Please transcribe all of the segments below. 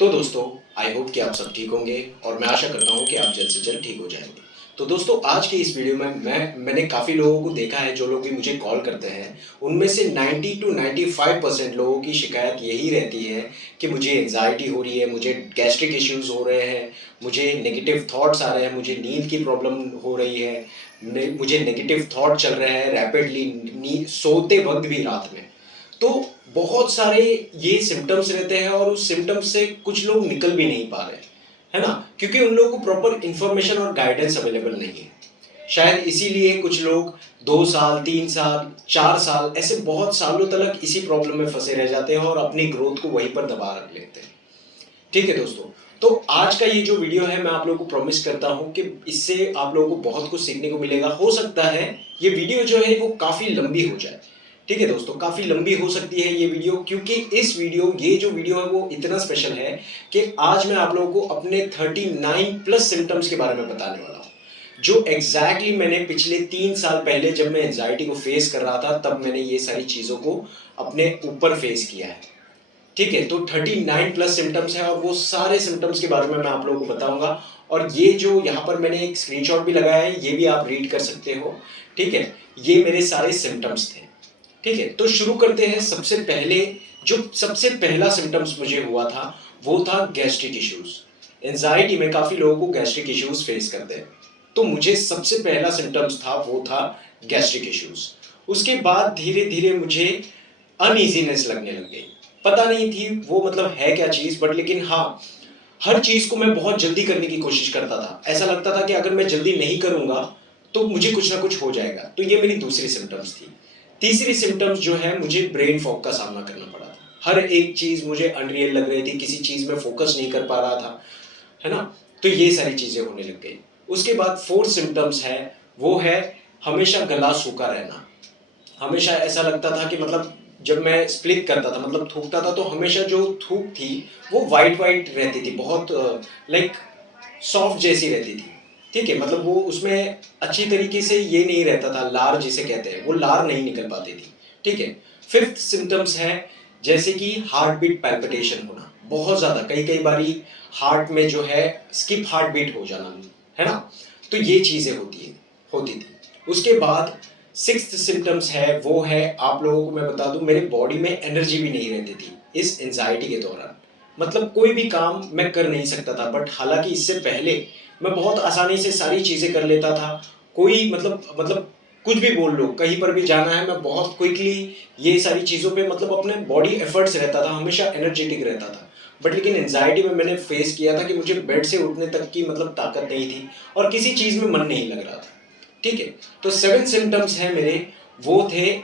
तो दोस्तों, I hope कि आप सब ठीक होंगे और मैं आशा करता हूँ कि आप जल्द से जल्द ठीक हो जाएंगे। तो दोस्तों, आज की इस वीडियो में मैंने काफ़ी लोगों को देखा है, जो लोग भी मुझे कॉल करते हैं, उनमें से 90 टू 95% लोगों की शिकायत यही रहती है कि मुझे एंजाइटी हो रही है, मुझे गैस्ट्रिक इश्यूज़ हो रहे हैं, मुझे नेगेटिव थॉट्स आ रहे हैं, मुझे नींद की प्रॉब्लम हो रही है, मुझे नेगेटिव थॉट चल रहे हैं रैपिडली, नींद सोते वक्त भी रात में। तो बहुत सारे ये सिम्टम्स रहते हैं और उस सिम्टम्स से कुछ लोग निकल भी नहीं पा रहे, है ना? क्योंकि उन लोगों को प्रॉपर इंफॉर्मेशन और गाइडेंस अवेलेबल नहीं है। शायद इसीलिए कुछ लोग 2 साल, 3 साल, 4 साल ऐसे बहुत सालों तक इसी प्रॉब्लम में फंसे रह जाते हैं और अपनी ग्रोथ को वहीं पर दबा रख लेते हैं। ठीक है दोस्तों, तो आज का ये जो वीडियो है, मैं आप लोगों को प्रॉमिस करता हूँ कि इससे आप लोगों को बहुत कुछ सीखने को मिलेगा। हो सकता है ये वीडियो जो है वो काफ़ी लंबी हो जाए। ठीक है दोस्तों, काफ़ी लंबी हो सकती है ये वीडियो, क्योंकि ये जो वीडियो है वो इतना स्पेशल है कि आज मैं आप लोगों को अपने 39 प्लस सिम्टम्स के बारे में बताने वाला हूँ, जो एग्जैक्टली मैंने पिछले 3 साल पहले जब मैं एंजाइटी को फेस कर रहा था, तब मैंने ये सारी चीज़ों को अपने ऊपर फेस किया है। ठीक है, तो 39 प्लस सिम्टम्स है और वो सारे सिम्टम्स के बारे में मैं आप लोगों को बताऊंगा। और ये जो यहाँ पर मैंने एक स्क्रीनशॉट भी लगाया है, ये भी आप रीड कर सकते हो। ठीक है, ये मेरे सारे सिम्टम्स थे। ठीक है, तो शुरू करते हैं। सबसे पहले जो सबसे पहला सिम्टम्स मुझे हुआ था वो था गैस्ट्रिक इश्यूज। एंजाइटी में काफ़ी लोगों को गैस्ट्रिक इश्यूज फेस करते हैं, तो मुझे सबसे पहला सिम्टम्स था वो था गैस्ट्रिक इश्यूज। उसके बाद धीरे धीरे मुझे अनईजीनेस लगने लग गई। पता नहीं थी वो मतलब है क्या चीज़, बट लेकिन हाँ, हर चीज़ को मैं बहुत जल्दी करने की कोशिश करता था। ऐसा लगता था कि अगर मैं जल्दी नहीं करूँगा तो मुझे कुछ ना कुछ हो जाएगा। तो ये मेरी दूसरी सिम्टम्स थी। तीसरी सिम्टम्स जो है, मुझे ब्रेन फॉग का सामना करना पड़ा था। हर एक चीज़ मुझे अनरियल लग रही थी, किसी चीज़ में फोकस नहीं कर पा रहा था, है ना? तो ये सारी चीज़ें होने लग गई। उसके बाद फोर्थ सिम्टम्स है, वो है हमेशा गला सूखा रहना। हमेशा ऐसा लगता था कि मतलब जब मैं स्प्लिट करता था, मतलब थूकता था, तो हमेशा जो थूक थी वो वाइट वाइट रहती थी, बहुत लाइक सॉफ्ट जैसी रहती थी। ठीक है, मतलब वो उसमें अच्छी तरीके से ये नहीं रहता था, लार जिसे कहते हैं, वो लार नहीं निकल पाती थी। ठीक है। फिफ्थ सिम्टम्स है जैसे कि हार्ट बीट पैल्पिटेशन होना, बहुत ज़्यादा, कई कई बारी हार्ट में जो है स्किप हार्ट बीट हो जाना, है ना? तो ये चीज़ें होती थी। उसके बाद सिक्स्थ सिम्टम्स है, वो है, आप लोगों को मैं बता दूं, मेरे बॉडी में एनर्जी भी नहीं रहती थी इस एंजाइटी के दौरान। मतलब कोई भी काम मैं कर नहीं सकता था, बट हालांकि इससे पहले मैं बहुत आसानी से सारी चीज़ें कर लेता था। कोई मतलब कुछ भी बोल लो, कहीं पर भी जाना है, मैं बहुत क्विकली ये सारी चीज़ों पे मतलब अपने बॉडी एफर्ट्स रहता था, हमेशा एनर्जेटिक रहता था। बट लेकिन एंजाइटी में मैंने फेस किया था कि मुझे बेड से उठने तक की मतलब ताकत नहीं थी और किसी चीज़ में मन नहीं लग रहा था। ठीक है, तो 7 सिम्टम्स हैं मेरे, वो थे,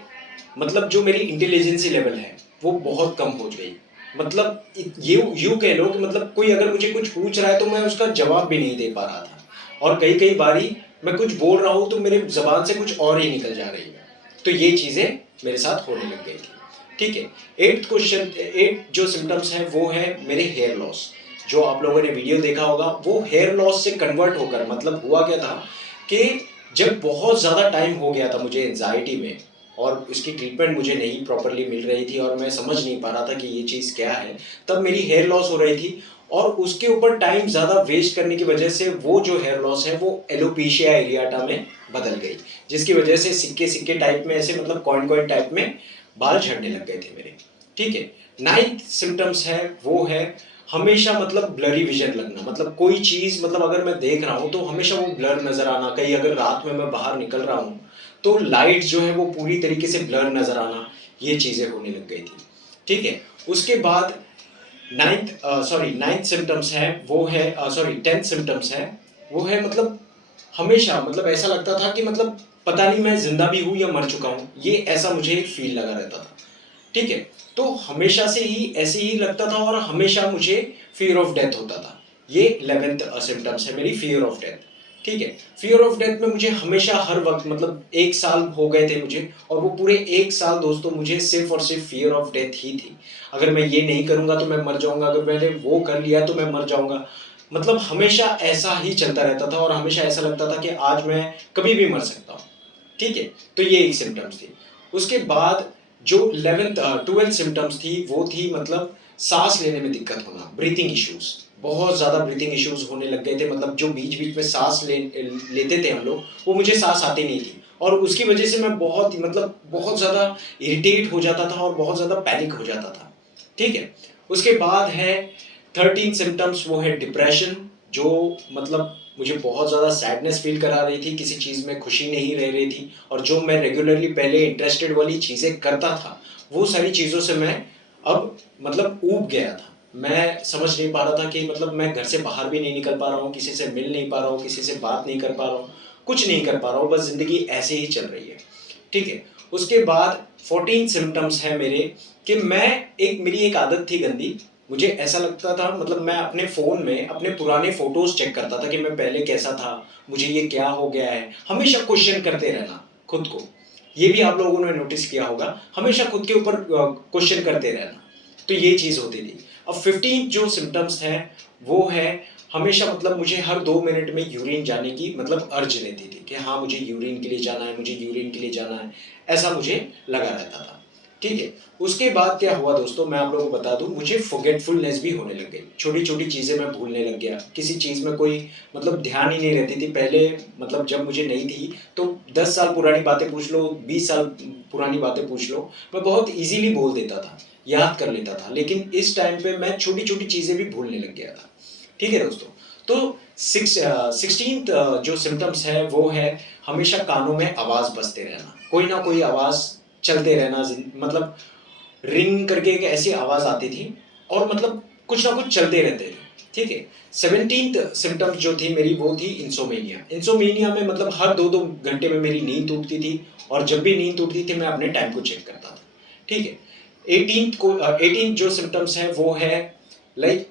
मतलब जो मेरी इंटेलिजेंसी लेवल है वो बहुत कम हो गई। मतलब ये यूँ कह लो कि मतलब कोई अगर मुझे कुछ पूछ रहा है तो मैं उसका जवाब भी नहीं दे पा रहा था, और कई कई बारी मैं कुछ बोल रहा हूँ तो मेरे जबान से कुछ और ही निकल जा रही है। तो ये चीज़ें मेरे साथ होने लग गई थी। ठीक है। एट जो सिम्टम्स हैं वो है मेरे हेयर लॉस। जो आप लोगों ने वीडियो देखा होगा, वो हेयर लॉस से कन्वर्ट होकर, मतलब हुआ क्या था कि जब बहुत ज़्यादा टाइम हो गया था मुझे एंजाइटी में और उसकी ट्रीटमेंट मुझे नहीं प्रॉपरली मिल रही थी और मैं समझ नहीं पा रहा था कि ये चीज़ क्या है, तब मेरी हेयर लॉस हो रही थी। और उसके ऊपर टाइम ज़्यादा वेस्ट करने की वजह से वो जो हेयर लॉस है वो एलोपेशिया एरियाटा में बदल गई, जिसकी वजह से सिक्के सिक्के टाइप में, ऐसे मतलब कॉइन कॉइन टाइप में बाल झड़ने लग गए थे मेरे। ठीक है। नाइन्थ सिम्टम्स है, वो है हमेशा मतलब ब्लरी विजन लगना। मतलब कोई चीज़, मतलब अगर मैं देख रहा हूँ तो हमेशा वो ब्लर नज़र आना। कहीं अगर रात में मैं बाहर निकल रहा हूँ तो लाइट जो है वो पूरी तरीके से ब्लर नज़र आना, ये चीज़ें होने लग गई थी। ठीक है। उसके बाद नाइन्थ सिम्टम्स है, वो है, सॉरी, 10th सिम्टम्स है, वो है मतलब हमेशा, मतलब ऐसा लगता था कि मतलब पता नहीं मैं जिंदा भी हूँ या मर चुका हूँ, ये ऐसा मुझे फील लगा रहता था। ठीक है। तो हमेशा से ही ऐसे ही लगता था और हमेशा मुझे फियर ऑफ डेथ होता था। ये 11th सिम्टम्स है मेरी, फियर ऑफ डेथ। ठीक है। फियर ऑफ डेथ में मुझे हमेशा हर वक्त, मतलब 1 साल हो गए थे मुझे, और वो पूरे 1 साल दोस्तों मुझे सिर्फ और सिर्फ फियर ऑफ डेथ ही थी। अगर मैं ये नहीं करूंगा तो मैं मर जाऊंगा, अगर मैंने वो कर लिया तो मैं मर जाऊंगा। मतलब हमेशा ऐसा ही चलता रहता था और हमेशा ऐसा लगता था कि आज मैं कभी भी मर सकता हूँ। ठीक है। तो ये एक सिम्टम्स थी। उसके बाद जो 11th 12th सिम्टम्स थी, वो थी मतलब सांस लेने में दिक्कत होना, ब्रीथिंग इश्यूज, बहुत ज़्यादा ब्रीथिंग इश्यूज होने लग गए थे। मतलब जो बीच बीच में सांस लेते थे हम लोग, वो मुझे सांस आती नहीं थी, और उसकी वजह से मैं बहुत ज़्यादा इरिटेट हो जाता था और बहुत ज़्यादा पैनिक हो जाता था। ठीक है, उसके बाद है 13 सिम्टम्स, वो है डिप्रेशन, जो मतलब मुझे बहुत ज़्यादा सैडनेस फील करा रही थी, किसी चीज़ में खुशी नहीं रह रही थी, और जो मैं रेगुलरली पहले इंटरेस्टेड वाली चीज़ें करता था, वो सारी चीज़ों से मैं अब मतलब ऊब गया था। मैं समझ नहीं पा रहा था कि मतलब मैं घर से बाहर भी नहीं निकल पा रहा हूँ, किसी से मिल नहीं पा रहा हूँ, किसी से बात नहीं कर पा रहा हूँ, कुछ नहीं कर पा रहा हूँ, बस ज़िंदगी ऐसे ही चल रही है। ठीक है, उसके बाद 14 सिम्टम्स है मेरे, कि मैं मेरी एक आदत थी गंदी। मुझे ऐसा लगता था, मतलब मैं अपने फ़ोन में अपने पुराने फ़ोटोज़ चेक करता था कि मैं पहले कैसा था, मुझे ये क्या हो गया है, हमेशा क्वेश्चन करते रहना खुद को। ये भी आप लोगों ने नोटिस किया होगा, हमेशा खुद के ऊपर क्वेश्चन करते रहना, तो ये चीज़ होती थी। अब 15 जो सिम्टम्स हैं, वो है हमेशा, मतलब मुझे हर 2 मिनट में यूरिन जाने की मतलब अर्ज रहती थी कि हाँ, मुझे यूरिन के लिए जाना है, मुझे यूरिन के लिए जाना है, ऐसा मुझे लगा रहता था। ठीक है, उसके बाद क्या हुआ दोस्तों, मैं आप लोगों को बता दूं, मुझे फॉरगेटफुलनेस भी होने लग गई। छोटी छोटी चीज़ें मैं भूलने लग गया, किसी चीज़ में कोई मतलब ध्यान ही नहीं रहती थी पहले। मतलब जब मुझे नहीं थी, तो 10 साल पुरानी बातें पूछ लो, 20 साल पुरानी बातें पूछ लो, मैं बहुत इजीली बोल देता था, याद कर लेता था। लेकिन इस टाइम पे मैं छोटी छोटी चीज़ें भी भूलने लग गया था। ठीक है दोस्तों, तो 16th जो सिम्टम्स है, वो है हमेशा कानों में आवाज़ बजते रहना, कोई ना कोई आवाज़ चलते रहना, मतलब रिंग करके एक ऐसी आवाज़ आती थी, और मतलब कुछ ना कुछ चलते रहते थे। ठीक है, 17th सिम्टम्स जो थी मेरी, वो थी इंसोमेनिया। इंसोमेनिया में मतलब हर 2-2 घंटे में मेरी नींद टूटती थी, और जब भी नींद टूटती थी मैं अपने टाइम को चेक करता था। ठीक है, 18th जो सिम्टम्स है, वो है लाइक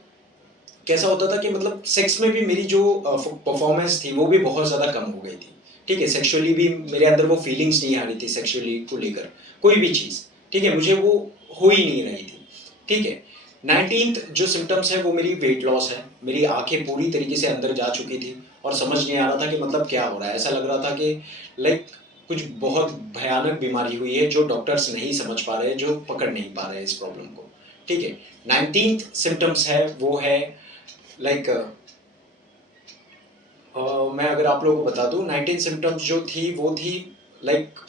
कैसा होता था कि मतलब सेक्स में भी मेरी जो परफॉर्मेंस थी, वो भी बहुत ज़्यादा कम हो गई थी। ठीक है, सेक्सुअली भी मेरे अंदर वो फीलिंग्स नहीं आ रही थी सेक्सुअली को लेकर, कोई भी चीज़। ठीक है, मुझे वो हो ही नहीं रही थी। ठीक है, 19th जो सिम्टम्स है, वो मेरी वेट लॉस है। मेरी आंखें पूरी तरीके से अंदर जा चुकी थी, और समझ नहीं आ रहा था कि मतलब क्या हो रहा है। ऐसा लग रहा था कि लाइक कुछ बहुत भयानक बीमारी हुई है, जो डॉक्टर्स नहीं समझ पा रहे, जो पकड़ नहीं पा रहे इस प्रॉब्लम को। ठीक है, 19th सिम्टम्स है, वो है लाइक मैं अगर आप लोगों को बता दूं, 19 सिम्टम्स जो थी, वो थी लाइक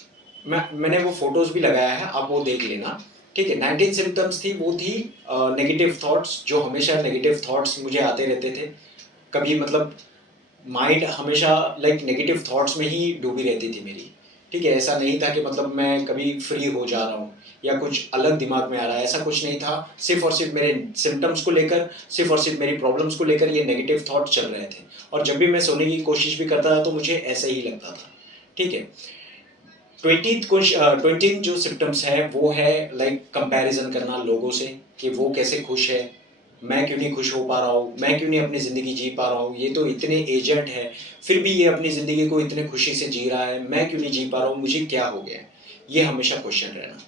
मैंने वो फोटोज भी लगाया है, आप वो देख लेना। ठीक है, 19 सिम्टम्स थी, वो थी नेगेटिव थॉट्स, जो हमेशा नेगेटिव थॉट्स मुझे आते रहते थे। कभी मतलब माइंड हमेशा लाइक नेगेटिव थॉट्स में ही डूबी रहती थी मेरी। ठीक है, ऐसा नहीं था कि मतलब मैं कभी फ्री हो जा रहा हूँ या कुछ अलग दिमाग में आ रहा है, ऐसा कुछ नहीं था। सिर्फ और सिर्फ मेरे सिम्टम्स को लेकर, सिर्फ और सिर्फ मेरी प्रॉब्लम्स को लेकर ये नेगेटिव थॉट चल रहे थे, और जब भी मैं सोने की कोशिश भी करता था, तो मुझे ऐसा ही लगता था। ठीक है, 20 जो सिम्टम्स है, वो है लाइक कंपैरिजन करना लोगों से, कि वो कैसे खुश है, मैं क्यों नहीं खुश हो पा रहा हूँ, मैं क्यों नहीं अपनी ज़िंदगी जी पा रहा हूँ, ये तो इतने एजेंट है, फिर भी ये अपनी ज़िंदगी को इतने खुशी से जी रहा है, मैं क्यों नहीं जी पा रहा हूँ, मुझे क्या हो गया है, ये हमेशा क्वेश्चन रहना।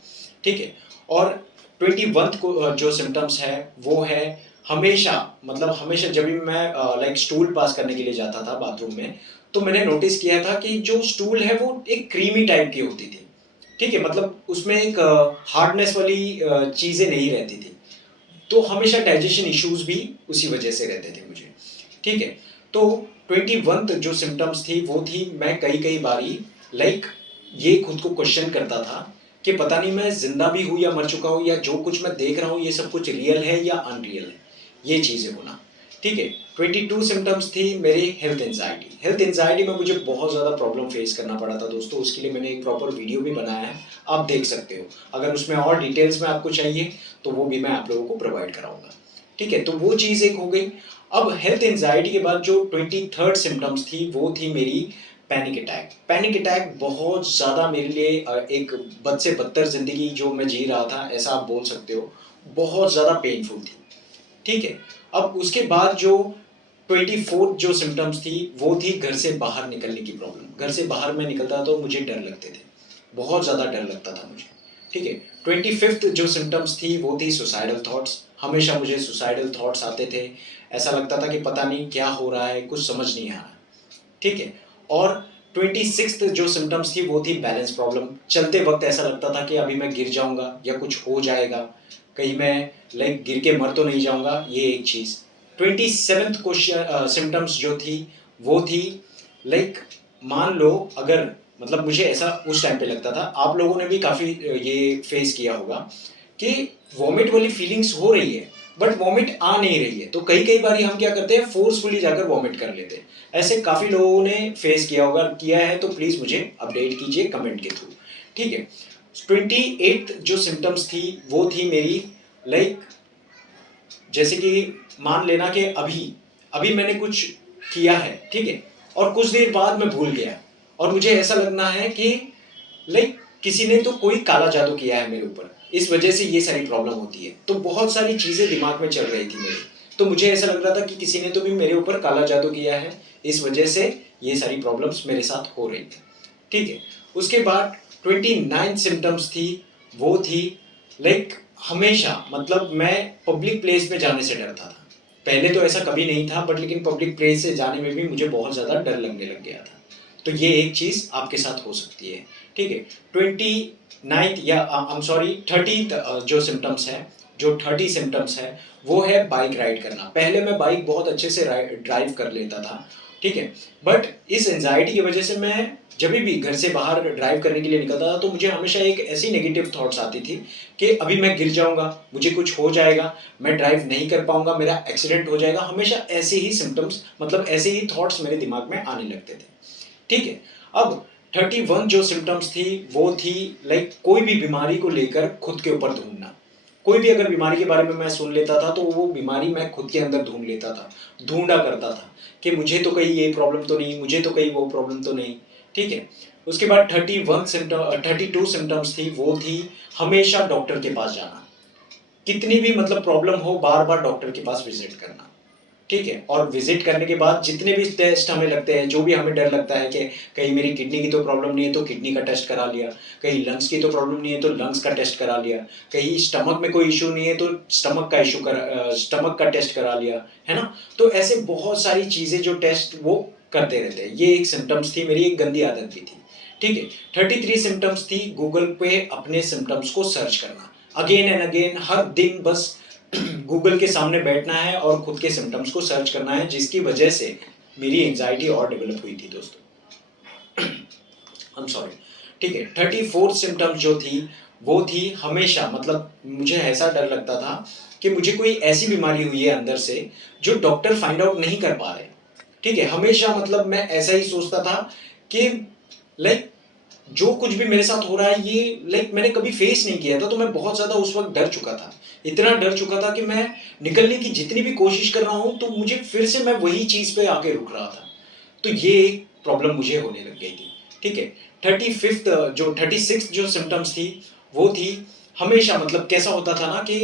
ठीक है, और 21 को जो सिम्टम्स है, वो है हमेशा, मतलब हमेशा जब भी मैं लाइक स्टूल पास करने के लिए जाता था बाथरूम में, तो मैंने नोटिस किया था कि जो स्टूल है, वो एक क्रीमी टाइप की होती थी। ठीक है, मतलब उसमें एक हार्डनेस वाली चीज़ें नहीं रहती थी, तो हमेशा डाइजेशन इश्यूज भी उसी वजह से रहते थे मुझे। ठीक है, तो 21 जो सिम्टम्स थी, वो थी मैं कई कई बारी लाइक ये खुद को क्वेश्चन करता था कि पता नहीं मैं जिंदा भी हूँ या मर चुका हूँ, या जो कुछ मैं देख रहा हूँ, ये सब कुछ रियल है या अनरियल है, ये चीज़ें होना। ठीक है, 22 सिम्टम्स थी मेरी हेल्थ एंजाइटी। हेल्थ एंजाइटी में मुझे बहुत ज़्यादा प्रॉब्लम फेस करना पड़ा था दोस्तों, उसके लिए मैंने एक प्रॉपर वीडियो भी बनाया है, आप देख सकते हो। अगर उसमें और डिटेल्स में आपको चाहिए, तो वो भी मैं आप लोगों को प्रोवाइड कराऊंगा। ठीक है, तो वो चीज़ एक हो गई। अब हेल्थ एंजाइटी के बाद जो 23rd सिम्टम्स थी, वो थी मेरी पैनिक अटैक। पैनिक अटैक बहुत ज़्यादा मेरे लिए एक बद से बदतर ज़िंदगी जो मैं जी रहा था, ऐसा आप बोल सकते हो, बहुत ज़्यादा पेनफुल थी। ठीक है, अब उसके बाद जो 24th जो सिम्टम्स थी, वो थी घर से बाहर निकलने की प्रॉब्लम। घर से बाहर मैं निकलता तो मुझे डर लगते थे, बहुत ज़्यादा डर लगता था मुझे। ठीक है, 25th जो सिम्टम्स थी, वो थी सुसाइडल थॉट्स। हमेशा मुझे सुसाइडल थॉट्स आते थे, ऐसा लगता था कि पता नहीं क्या हो रहा है, कुछ समझ नहीं आ रहा। ठीक है, और 26th जो सिम्टम्स थी, वो थी बैलेंस प्रॉब्लम। चलते वक्त ऐसा लगता था कि अभी मैं गिर जाऊंगा या कुछ हो जाएगा, कहीं मैं लाइक गिर के मर तो नहीं जाऊंगा, ये एक चीज़। 27th क्वेश्चन सिम्टम्स जो थी वो थी लाइक, मान लो अगर मतलब मुझे ऐसा उस टाइम पे लगता था, आप लोगों ने भी काफ़ी ये फेस किया होगा कि वॉमिट वाली फीलिंग्स हो रही है बट वॉमिट आ नहीं रही है, तो कई कई बार हम क्या करते हैं, फोर्सफुली जाकर वॉमिट कर लेते हैं। ऐसे काफ़ी लोगों ने फेस किया होगा, किया है तो प्लीज़ मुझे अपडेट कीजिए कमेंट के थ्रू, ठीक है। 28th जो सिम्टम्स थी वो थी मेरी लाइक, जैसे कि मान लेना कि अभी अभी मैंने कुछ किया है, ठीक है, और कुछ देर बाद मैं भूल गया और मुझे ऐसा लगना है कि लाइक किसी ने तो कोई काला जादू किया है मेरे ऊपर, इस वजह से ये सारी प्रॉब्लम होती है। तो बहुत सारी चीज़ें दिमाग में चल रही थी मेरे, तो मुझे ऐसा लग रहा था कि किसी ने तो भी मेरे ऊपर काला जादू किया है, इस वजह से ये सारी प्रॉब्लम्स मेरे साथ हो रही थी, ठीक है। उसके बाद 29 सिम्टम्स थी वो थी लाइक, हमेशा मतलब मैं पब्लिक प्लेस में जाने से डरता था। पहले तो ऐसा कभी नहीं था बट लेकिन पब्लिक प्लेस से जाने में भी मुझे बहुत ज़्यादा डर लगने लग गया था। तो ये एक चीज़ आपके साथ हो सकती है, ठीक है। 29th या आई एम सॉरी 30th जो सिम्टम्स है, जो 30 सिम्टम्स है वो है बाइक राइड करना। पहले मैं बाइक बहुत अच्छे से ड्राइव कर लेता था, ठीक है, बट इस एंजाइटी की वजह से मैं जब भी घर से बाहर ड्राइव करने के लिए निकलता था तो मुझे हमेशा एक ऐसी नेगेटिव थॉट्स आती थी कि अभी मैं गिर जाऊंगा, मुझे कुछ हो जाएगा, मैं ड्राइव नहीं कर पाऊंगा, मेरा एक्सीडेंट हो जाएगा। हमेशा ऐसे ही सिम्टम्स मतलब ऐसे ही थॉट्स मेरे दिमाग में आने लगते थे, ठीक है। अब 31 जो सिम्टम्स थी वो थी लाइक, कोई भी बीमारी को लेकर खुद के ऊपर ढूंढना। कोई भी अगर बीमारी के बारे में मैं सुन लेता था तो वो बीमारी मैं खुद के अंदर ढूंढ लेता था, ढूंढा करता था कि मुझे तो कहीं ये प्रॉब्लम तो नहीं, मुझे तो कहीं वो प्रॉब्लम तो नहीं, ठीक है। उसके बाद 32 सिम्टम्स थी वो थी हमेशा डॉक्टर के पास जाना, कितनी भी मतलब प्रॉब्लम हो बार बार डॉक्टर के पास विजिट करना, ठीक है। और विजिट करने के बाद जितने भी टेस्ट हमें लगते हैं, जो भी हमें डर लगता है कि कहीं मेरी किडनी की तो प्रॉब्लम नहीं है तो किडनी का टेस्ट करा लिया, कहीं लंग्स की तो प्रॉब्लम नहीं है तो लंग्स का टेस्ट करा लिया, कहीं स्टमक में कोई इशू नहीं है तो स्टमक का टेस्ट करा लिया, है ना। तो ऐसे बहुत सारी चीज़ें जो टेस्ट वो करते रहते हैं। ये एक सिम्टम्स थी मेरी, एक गंदी आदत भी थी, ठीक है। 33 सिम्टम्स थी गूगल पे अपने सिम्टम्स को सर्च करना, अगेन एंड अगेन, हर दिन बस गूगल के सामने बैठना है और खुद के सिम्टम्स को सर्च करना है, जिसकी वजह से मेरी एंजाइटी और डेवलप हुई थी दोस्तों। आई एम सॉरी, ठीक है। 34 सिम्टम्स जो थी वो थी हमेशा मतलब मुझे ऐसा डर लगता था कि मुझे कोई ऐसी बीमारी हुई है अंदर से जो डॉक्टर फाइंड आउट नहीं कर पा रहे, ठीक है। हमेशा मतलब मैं ऐसा ही सोचता था कि लाइक जो कुछ भी मेरे साथ हो रहा है ये लाइक मैंने कभी फेस नहीं किया था, तो मैं बहुत ज़्यादा उस वक्त डर चुका था, इतना डर चुका था कि मैं निकलने की जितनी भी कोशिश कर रहा हूँ तो मुझे फिर से मैं वही चीज़ पे आके रुक रहा था। तो ये एक प्रॉब्लम मुझे होने लग गई थी, ठीक है। 36th जो सिम्टम्स थी वो थी हमेशा मतलब कैसा होता था ना कि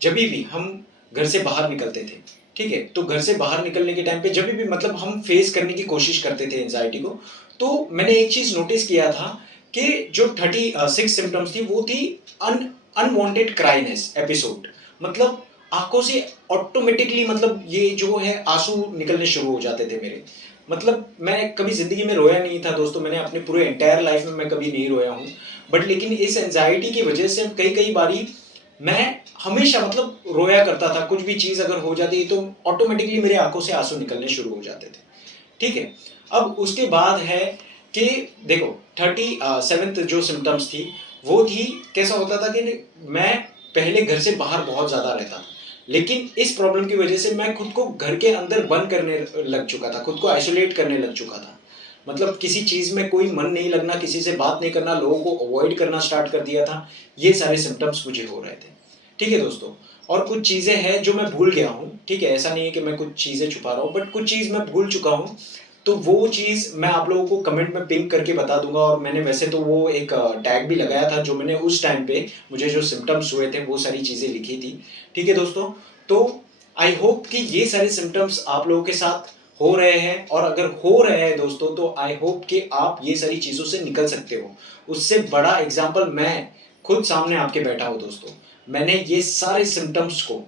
जब भी हम घर से बाहर निकलते थे, ठीक है, तो घर से बाहर निकलने के टाइम पे जब भी मतलब हम फेस करने की कोशिश करते थे एंजाइटी को, तो मैंने एक चीज नोटिस किया था कि जो 36 सिम्टम्स थी वो थी अनवांटेड क्राइनेस एपिसोड, मतलब आंखों से ऑटोमेटिकली मतलब ये जो है आंसू निकलने शुरू हो जाते थे मेरे। मतलब मैं कभी जिंदगी में रोया नहीं था दोस्तों, मैंने अपने पूरे एंटायर लाइफ में मैं कभी नहीं रोया हूँ, बट लेकिन इस एंजाइटी की वजह से कई कई बारी मैं हमेशा मतलब रोया करता था। कुछ भी चीज अगर हो जाती तो ऑटोमेटिकली मेरे आंखों से आंसू निकलने शुरू हो जाते थे, ठीक है। अब उसके बाद है कि देखो 37th जो सिम्टम्स थी वो थी कैसा होता था कि मैं पहले घर से बाहर बहुत ज़्यादा रहता था, लेकिन इस प्रॉब्लम की वजह से मैं खुद को घर के अंदर बंद करने लग चुका था, खुद को आइसोलेट करने लग चुका था। मतलब किसी चीज़ में कोई मन नहीं लगना, किसी से बात नहीं करना, लोगों को अवॉइड करना स्टार्ट कर दिया था। ये सारे सिम्टम्स मुझे हो रहे थे, ठीक है दोस्तों। और कुछ चीज़ें हैं जो मैं भूल गया हूँ, ठीक है, ऐसा नहीं है कि मैं कुछ चीज़ें छुपा रहा हूँ, बट कुछ चीज़ मैं भूल चुका हूँ, तो वो चीज़ मैं आप लोगों को कमेंट में पिंक करके बता दूंगा। और मैंने वैसे तो वो एक टैग भी लगाया था जो मैंने उस टाइम पे मुझे जो सिम्टम्स हुए थे वो सारी चीज़ें लिखी थी, ठीक है दोस्तों। तो आई होप कि ये सारे सिम्टम्स आप लोगों के साथ हो रहे हैं, और अगर हो रहे हैं दोस्तों तो आई होप कि आप ये सारी चीज़ों से निकल सकते हो। उससे बड़ा एग्जाम्पल मैं खुद सामने आपके बैठा हूँ दोस्तों। मैंने ये सारे सिम्टम्स को,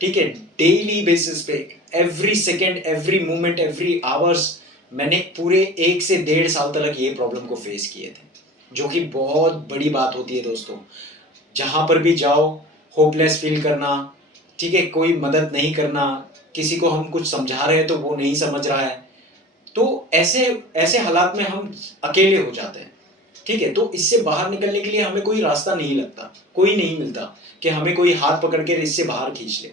ठीक है, डेली बेसिस पे every second, every moment, every hours मैंने पूरे 1 से 1.5 साल तक ये प्रॉब्लम को फेस किए थे, जो कि बहुत बड़ी बात होती है दोस्तों। जहाँ पर भी जाओ होपलेस फील करना, ठीक है, कोई मदद नहीं करना, किसी को हम कुछ समझा रहे हैं तो वो नहीं समझ रहा है, तो ऐसे ऐसे हालात में हम अकेले हो जाते हैं, ठीक है। तो इससे बाहर निकलने के लिए हमें कोई रास्ता नहीं लगता, कोई नहीं मिलता कि हमें कोई हाथ पकड़ के इससे बाहर खींच ले,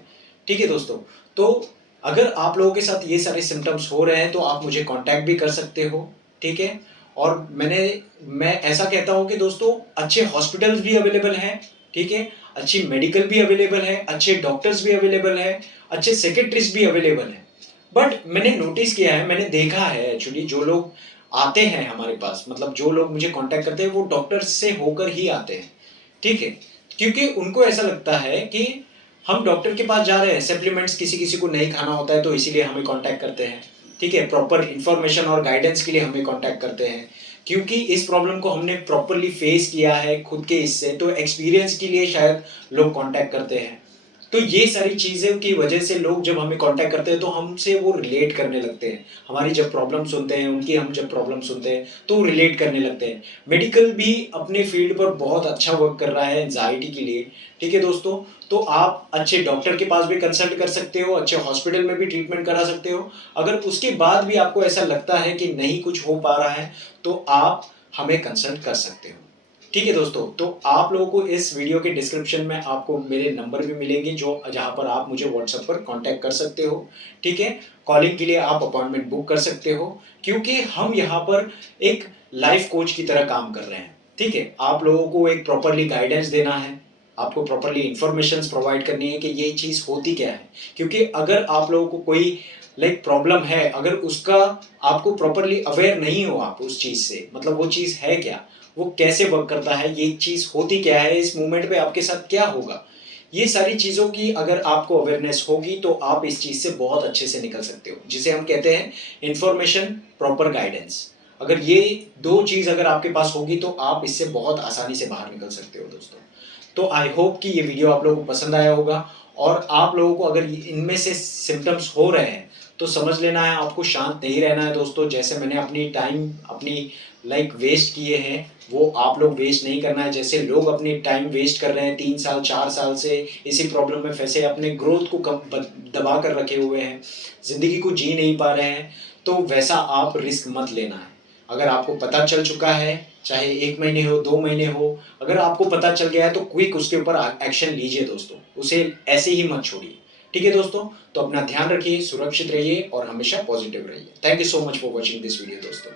ठीक है दोस्तों। तो अगर आप लोगों के साथ ये सारे सिम्टम्स हो रहे हैं तो आप मुझे कांटेक्ट भी कर सकते हो, ठीक है। और मैं ऐसा कहता हूँ कि दोस्तों अच्छे हॉस्पिटल्स भी अवेलेबल हैं, ठीक है, अच्छी मेडिकल भी अवेलेबल है, अच्छे डॉक्टर्स भी अवेलेबल है, अच्छे सेक्रेटरीज भी अवेलेबल है। बट मैंने नोटिस किया है, मैंने देखा है एक्चुअली, जो लोग आते हैं हमारे पास, मतलब जो लोग मुझे कांटेक्ट करते हैं वो डॉक्टर से होकर ही आते हैं, ठीक है। क्योंकि उनको ऐसा लगता है कि हम डॉक्टर के पास जा रहे हैं, सप्लीमेंट्स किसी किसी को नहीं खाना होता है तो इसीलिए हमें कांटेक्ट करते हैं, ठीक है, प्रॉपर इंफॉर्मेशन और गाइडेंस के लिए हमें कांटेक्ट करते हैं, क्योंकि इस प्रॉब्लम को हमने प्रॉपरली फेस किया है खुद के इससे, तो एक्सपीरियंस के लिए शायद लोग कांटेक्ट करते हैं। तो ये सारी चीज़ों की वजह से लोग जब हमें कांटेक्ट करते हैं तो हमसे वो रिलेट करने लगते हैं, हमारी जब प्रॉब्लम सुनते हैं, उनकी हम जब प्रॉब्लम सुनते हैं तो रिलेट करने लगते हैं। मेडिकल भी अपने फील्ड पर बहुत अच्छा वर्क कर रहा है एंजाइटी के लिए, ठीक है दोस्तों। तो आप अच्छे डॉक्टर के पास भी कंसल्ट कर सकते हो, अच्छे हॉस्पिटल में भी ट्रीटमेंट करा सकते हो। अगर उसके बाद भी आपको ऐसा लगता है कि नहीं कुछ हो पा रहा है तो आप हमें कंसल्ट कर सकते हो, ठीक है दोस्तों। तो आप लोगों को इस वीडियो के डिस्क्रिप्शन में आपको मेरे नंबर भी मिलेंगे, जो जहां पर आप मुझे व्हाट्सएप पर कांटेक्ट कर सकते हो, ठीक है। कॉलिंग के लिए आप अपॉइंटमेंट बुक कर सकते हो, क्योंकि हम यहाँ पर एक लाइफ कोच की तरह काम कर रहे हैं, ठीक है। आप लोगों को एक प्रॉपरली गाइडेंस देना है, आपको प्रॉपरली इंफॉर्मेशन प्रोवाइड करनी है कि ये चीज़ होती क्या है, क्योंकि अगर आप लोगों को कोई प्रॉब्लम है, अगर उसका आपको प्रॉपरली अवेयर नहीं हो आप उस चीज़ से, मतलब वो चीज़ है क्या, वो कैसे वर्क करता है, ये चीज़ होती क्या है, इस मोमेंट पे आपके साथ क्या होगा, ये सारी चीज़ों की अगर आपको अवेयरनेस होगी तो आप इस चीज़ से बहुत अच्छे से निकल सकते हो, जिसे हम कहते हैं इंफॉर्मेशन, प्रॉपर गाइडेंस। अगर ये दो चीज़ अगर आपके पास होगी तो आप इससे बहुत आसानी से बाहर निकल सकते हो दोस्तों। तो आई होप कि ये वीडियो आप लोगों को पसंद आया होगा, और आप लोगों को अगर इनमें से सिम्टम्स हो रहे हैं तो समझ लेना है, आपको शांत नहीं रहना है दोस्तों। जैसे मैंने अपनी टाइम अपनी वेस्ट किए हैं, वो आप लोग वेस्ट नहीं करना है। जैसे लोग अपनी टाइम वेस्ट कर रहे हैं, 3 साल 4 साल से इसी प्रॉब्लम में फंसे, अपने ग्रोथ को कम दबा कर रखे हुए हैं, ज़िंदगी को जी नहीं पा रहे हैं, तो वैसा आप रिस्क मत लेना है। अगर आपको पता चल चुका है, चाहे 1 महीने हो 2 महीने हो, अगर आपको पता चल गया है तो क्विक उसके ऊपर एक्शन लीजिए दोस्तों, उसे ऐसे ही मत छोड़िए, ठीक है दोस्तों। तो अपना ध्यान रखिए, सुरक्षित रहिए और हमेशा पॉजिटिव रहिए। Thank you so much for watching this video दोस्तों।